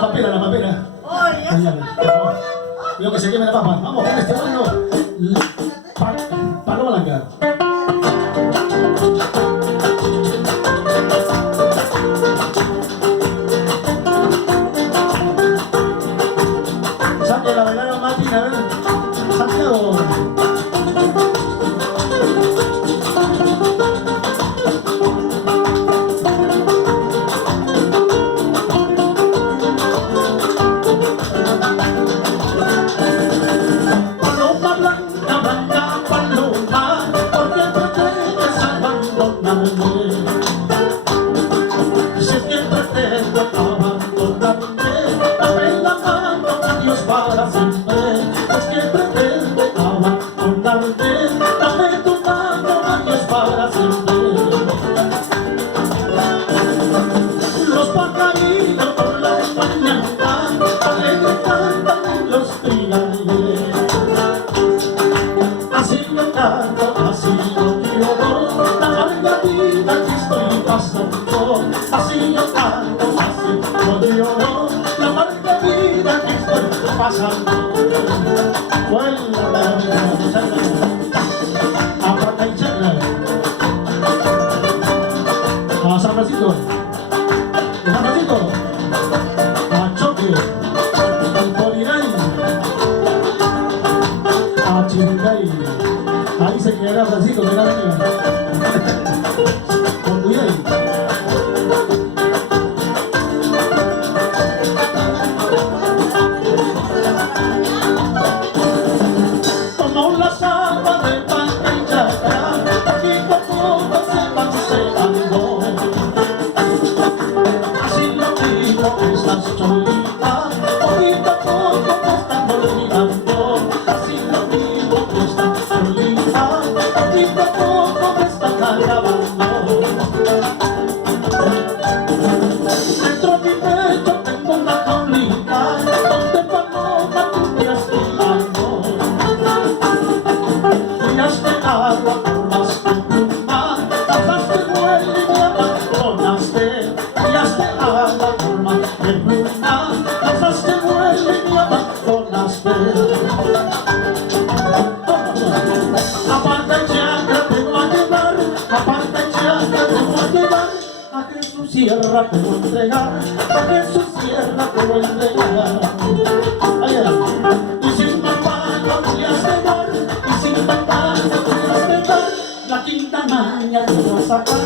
La papera. Cuidado que se queme la papa. Vamos con este bueno. Paloma blanca. Saque la bailar a Martín, a ver. Santiago. Si es que pretendo abandonarme, dame la mano, adiós para siempre. Es que pretendo abandonarme, dame tu mano, adiós para siempre. Los pajaritos por la mañana alegre cantan los trinales. Así yo canto, así yo quiero, la larga vida que estoy pasando. Así yo canto, así yo lloro, la larga vida que estoy pasando. Vuela la muchacha, apata y charla, a San Francisco, a Choque, al Poliray, a Chiricay. Ahí se quedará Francisco de la avenida. Con cuidado. Como las aguas de Pata y Chacra, poquito a poco se van secando. Así lo digo, estás solita, poquito a poco te están olvidando. Así lo digo, estás solita, poquito a poco te están acabando. Dentro de mi pecho tengo una colita, donde paloma tú te has tirado. Tiraste agua por las plumas, bajaste vuelo y me abandonaste. Tiraste agua por las plumas, bajaste vuelo y me abandonaste. Aparte Chacra te voy a llevar, aparte Chacra te voy a llevar, a Jesús Sierra te voy a entregar, a Jesús Sierra te voy a entregar. Y sin papá no voy a cegar, y sin papá no voy a cegar, la quinta maña te voy a sacar,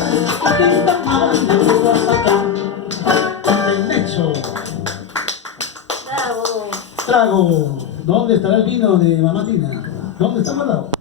la quinta maña te voy a sacar. El Necho. Bravo. Trago. ¿Dónde estará el vino de Mamá Tina? ¿Dónde está guardado?